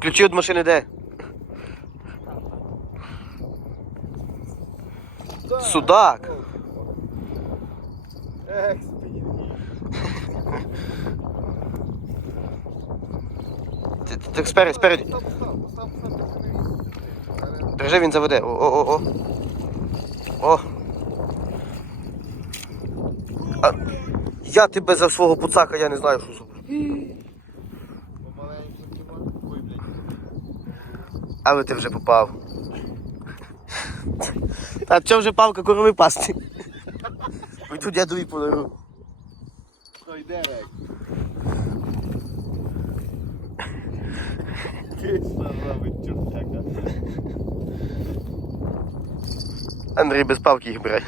Ключі від машини де? Судак. Ти, ти, ти спереді, спереді. Держи, він заведе. О, о, о, о. А, я тебе за свого пуцака, я не знаю, що зробив. Але ти вже попав. А що вже палка корови пасти? Ой, тут дядові подару. Ой, де рек? Ти що робить, чортяка? Андрій без палки їх бере.